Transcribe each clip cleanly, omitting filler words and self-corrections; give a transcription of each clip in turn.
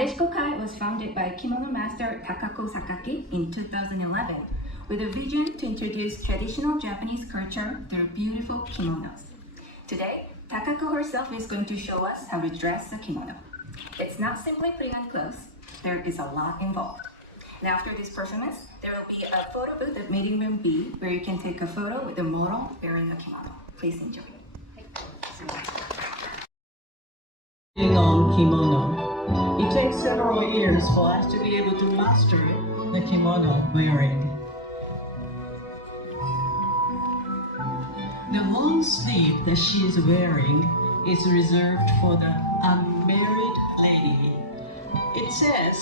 NADESHIKOKAI was founded by kimono master Takako Sasaki in 2011 with a vision to introduce traditional Japanese culture through beautiful kimonos. Today, Takako herself is going to show us how to dress a kimono. It's not simply putting on clothes, there is a lot involved. Now after this performance, there will be a photo booth at Meeting Room B where you can take a photo with the model wearing a kimono. Please enjoy. On kimono. It takes several years for us to be able to master the kimono wearing. The long sleeve that she is wearing is reserved for the unmarried lady. It says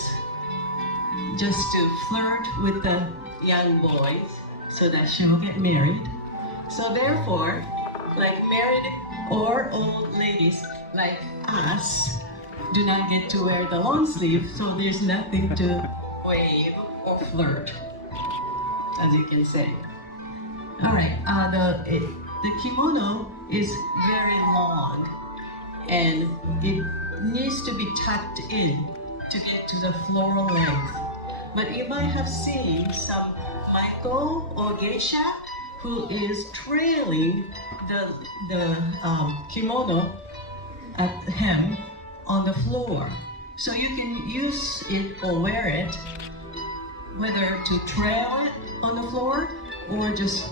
just to flirt with the young boys so that she will get married. So therefore, like married or old ladies like us do not get to wear the long sleeve, so there's nothing to wave or flirt, as you can say. All right, the kimono is very long and it needs to be tucked in to get to the floral length. But you might have seen some maiko or geisha who is trailing the kimono at hem on the floor. So you can use it or wear it, whether to trail it on the floor or just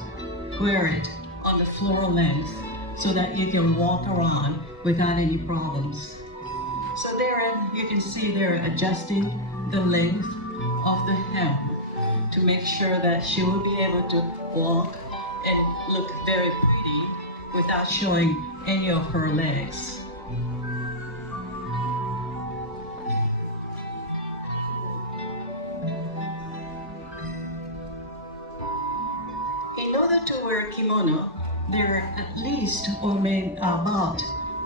wear it on the floor length so that you can walk around without any problems. So there you can see they're adjusting the length of the hem to make sure that she will be able to walk and look very pretty without showing any of her legs. In order to wear a kimono, there are at least or maybe about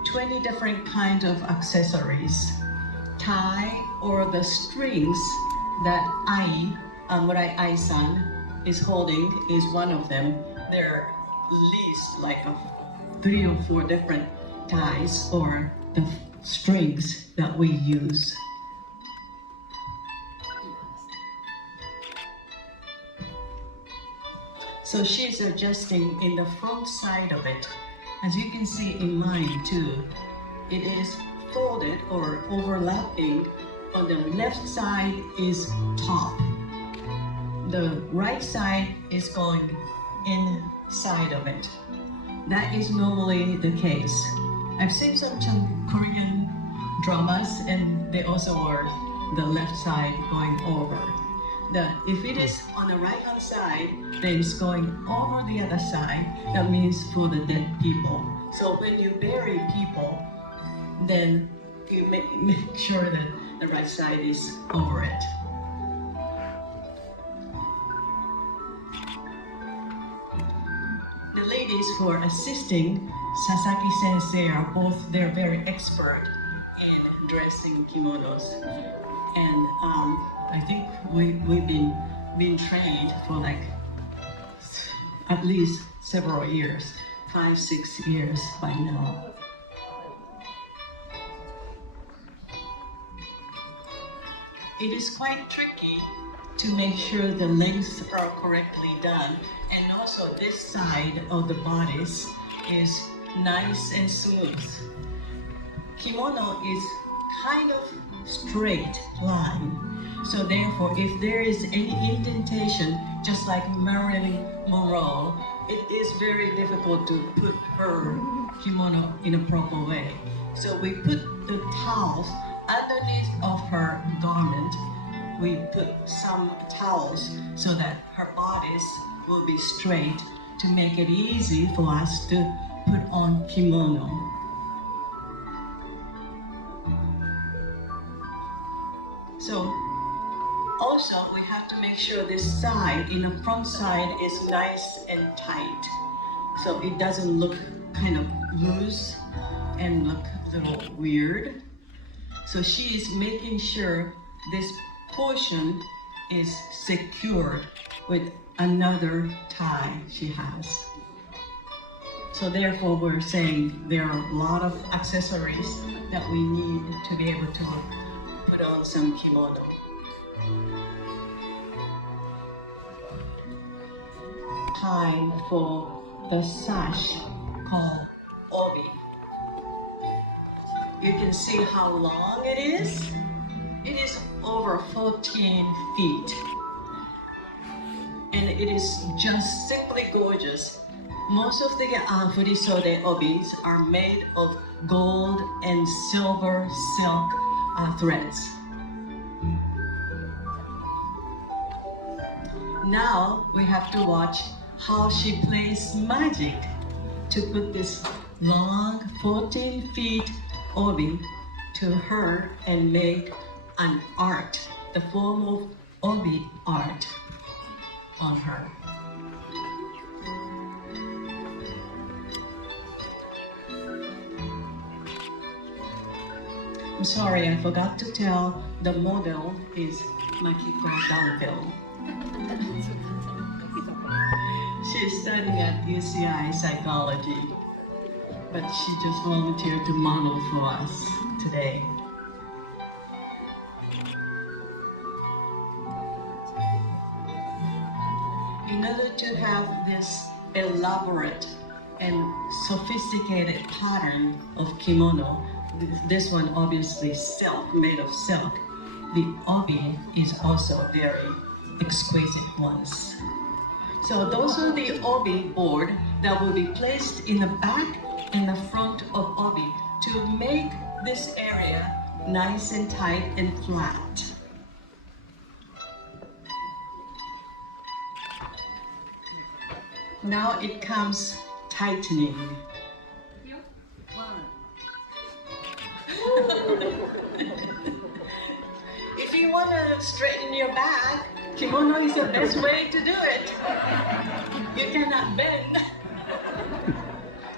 20 different kinds of accessories. Tie or the strings that Ai-san is holding is one of them. There are at least like 3 or 4 different ties or the strings that we use. So she's adjusting in the front side of it. As you can see in mine too, it is folded or overlapping. On the left side is top. The right side is going inside of it. That is normally the case. I've seen some Korean dramas and they also wear the left side going over. If it is on the right hand side, then it's going over the other side. That means for the dead people. So when you bury people, then you make sure that the right side is over it. The ladies who are assisting Sasaki sensei are they're very expert in dressing kimonos. And I think we've been trained for like at least several years, 5-6 years by now. It is quite tricky to make sure the lengths are correctly done, and also this side of the bodice is nice and smooth. Kimono is kind of straight line, so therefore if there is any indentation, just like Marilyn Monroe, it is very difficult to put her kimono in a proper way. So we put the towels underneath of her garment. We put some towels so that her bodice will be straight to make it easy for us to put on kimono. So also we have to make sure this side, in the front side, is nice and tight, so it doesn't look kind of loose and look a little weird. So she is making sure this portion is secured with another tie she has. So therefore we're saying there are a lot of accessories that we need to be able to put put on some kimono. Time for the sash called obi. You can see how long it is. It is over 14 feet. And it is just simply gorgeous. Most of the Furisode obis are made of gold and silver silk threads. Now we have to watch how she plays magic to put this long 14 feet obi to her and make an art, the form of obi art on her. I'm sorry, I forgot to tell the model is Makiko Donville. She's studying at UCI psychology, but she just volunteered to model for us today. In order to have this elaborate and sophisticated pattern of kimono, this one obviously silk, made of silk, the obi is also very exquisite ones. So those are the obi board that will be placed in the back and the front of obi to make this area nice and tight and flat. Now it comes tightening. If you want to straighten your back, kimono is the best way to do it. You cannot bend.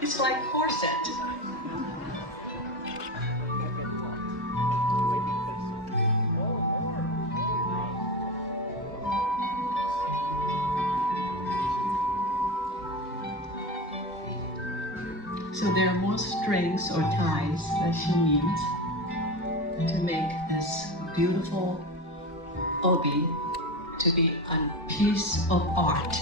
It's like corset. So there are more strings or ties that she needs to make this beautiful obi to be a piece of art.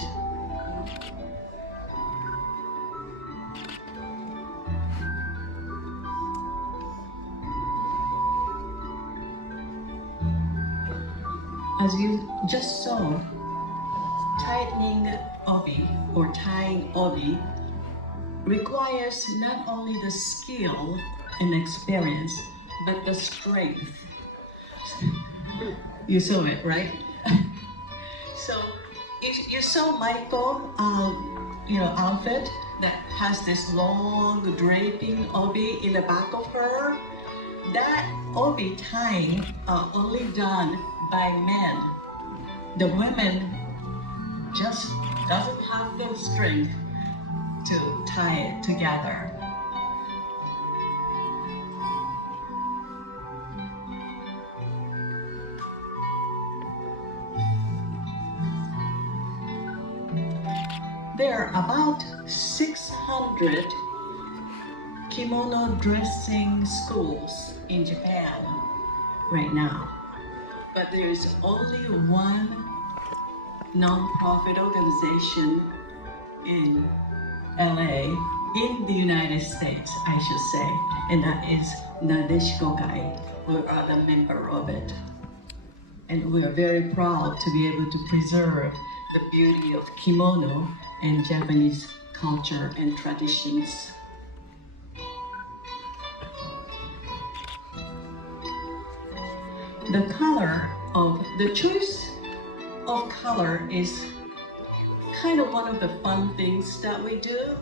As you just saw, tightening obi or tying obi requires not only the skill and experience, but the strength. You saw it, right? So if you saw Michael, outfit that has this long draping obi in the back of her, that obi tying only done by men. The women just doesn't have the strength to tie it together. There are about 600 kimono dressing schools in Japan right now. But there is only one non-profit organization in LA, in the United States, I should say, and that is NADESHIKOKAI. We are the member of it. And we are very proud to be able to preserve the beauty of kimono and Japanese culture and traditions. The choice of color is kind of one of the fun things that we do.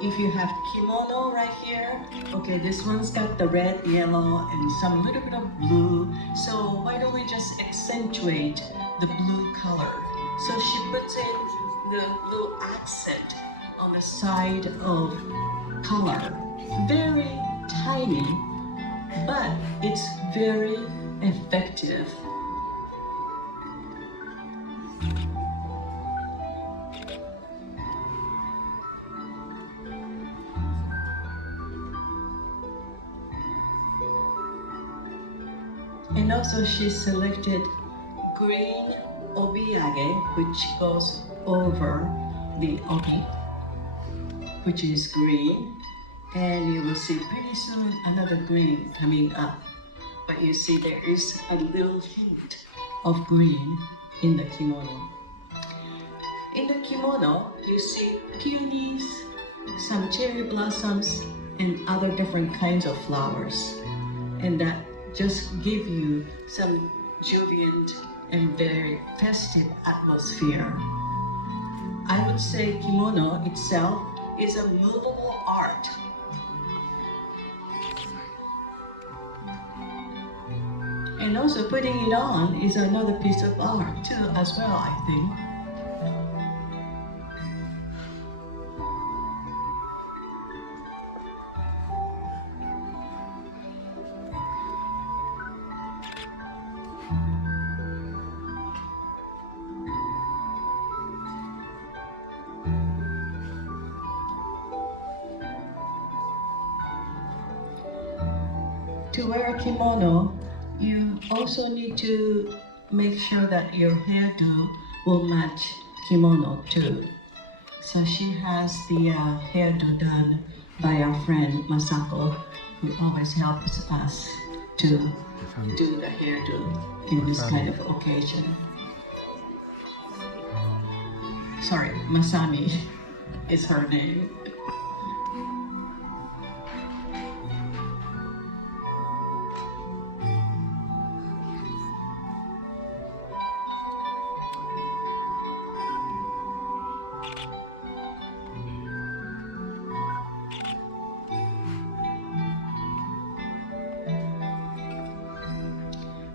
If you have kimono right here, okay, this one's got the red, yellow, and some little bit of blue. So why don't we just accentuate the blue color? So she puts in the blue accent on the side of color. Very tiny, but it's very effective. And also she selected green obiage, which goes over the obi, which is green. And you will see pretty soon another green coming up. But you see there is a little hint of green in the kimono. In the kimono, you see peonies, some cherry blossoms, and other different kinds of flowers. And that just give you some jubilant and very festive atmosphere. I would say kimono itself is a movable art. And also putting it on is another piece of art too, as well, I think. To wear a kimono, you also need to make sure that your hairdo will match kimono too. So she has the hairdo done by our friend Masako, who always helps us to do the hairdo in this kind of occasion. Sorry, Masami is her name.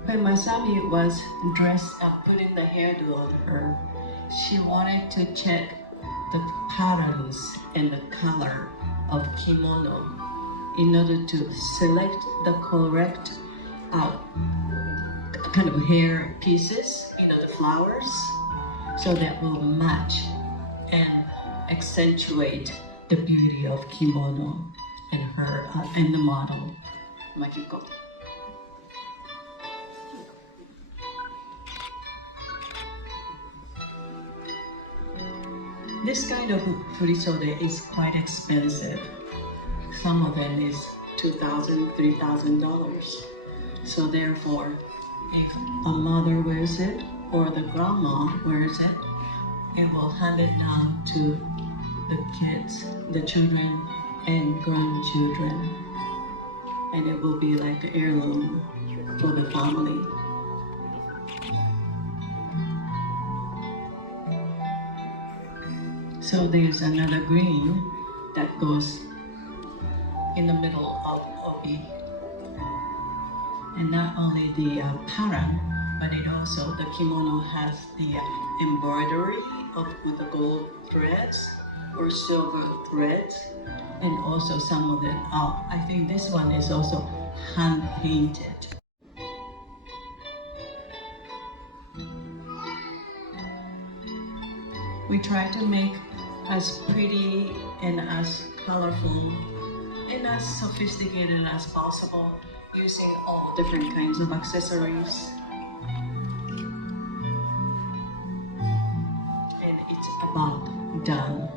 When Masami was dressed up, putting the hairdo on her, she wanted to check the patterns and the color of kimono in order to select the correct kind of hair pieces, the flowers, so that will match and accentuate the beauty of kimono and her and the model, Makiko. This kind of furisode is quite expensive. Some of them is $2,000, $3,000. So therefore, if a mother wears it or the grandma wears it, it will hand it down to the kids, the children and grandchildren. And it will be like the heirloom for the family. So there's another green that goes in the middle of obi. And not only the pattern, but it also, the kimono has the embroidery with the gold threads or silver threads. And also some of it, I think this one is also hand painted. We try to make as pretty and as colorful and as sophisticated as possible using all different kinds of accessories. And it's about done.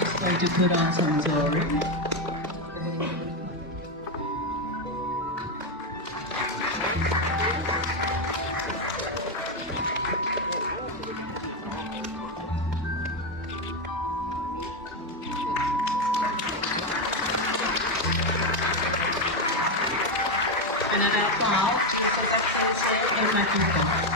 Just going to put on some jewelry. And that's all. Sasaki and Makiko.